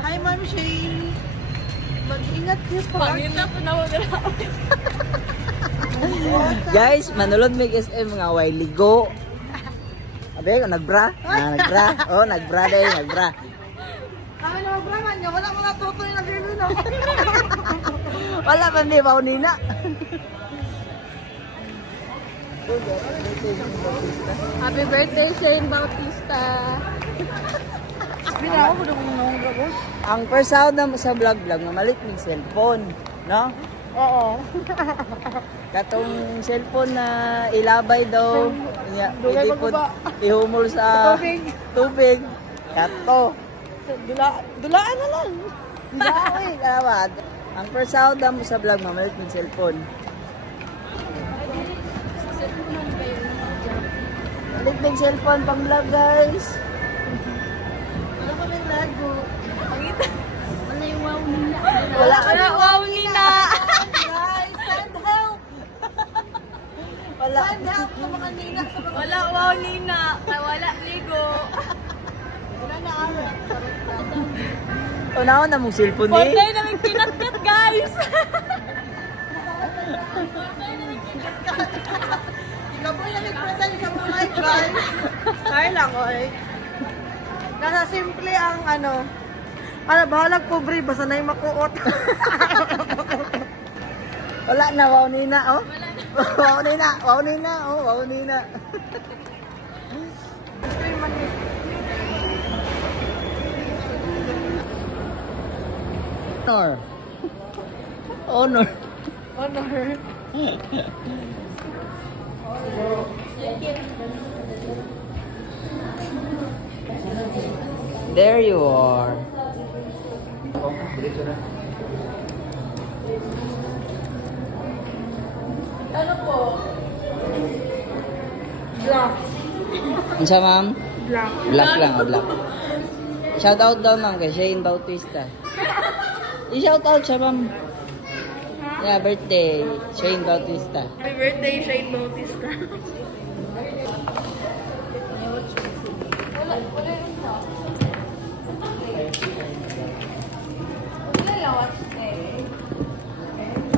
Hi, Ma'am Shane. Mag-ingat kayo pa. Pangita po na Guys, manulod may SM nga way ligo. Abe, nagbra? Nagbra. Oh, nagbra day, nagbra. Kami na magbra man niya. Wala mo na tutoy na girl no. Wala pa ni Paunina. Happy birthday, Shane Bautista. Binawa ko doon nung gagos. Ang first sound na sa vlog-vlog, mamalit ng cellphone, no? Oo. Katong cellphone na ilabay daw, Dugay ilipod, maguba. ihumol sa tubig. Kato. Dulaan na lang. Ay, kalawad. Ang first sound na sa vlog, mamalit ng cellphone. Malit ng cellphone pang vlog, guys. Wala kami lago. Pangita. Wala yung wow nina. Wala ka na wow nina. Guys, send help. Wala. Send help sa mga nina. Sa mga Wala wow nina. Kaya wala ligo. wala na araw. Unaon na mong cellphone ni. Birthday namin pinatkat, guys. Ikapoy na nagpretend sa mga guys. Kaya lang, oy. Nasa simple ang ano, bahalag pobre, basta na yung makuot. Wala na, wow nina, oh. Wow nina, wow nina, oh, wow nina. Honor. Honor. There you are. Ano po? Black. Ano siya, ma'am? Black. Black lang, oh, black. Shout out daw, ma'am, kay Shane Bautista. I-shout out siya, ma'am. Yeah, birthday, Shane Bautista. Happy birthday, Shane Bautista.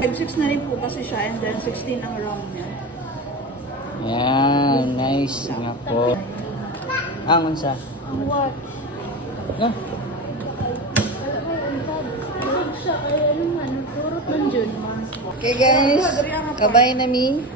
M6 na rin po kasi siya and then 16 ang round niya. Yan, nice nga po. Angon sa? What? Ah, Siya, ay ano man, turot man dyan. okay guys, kabay na mi.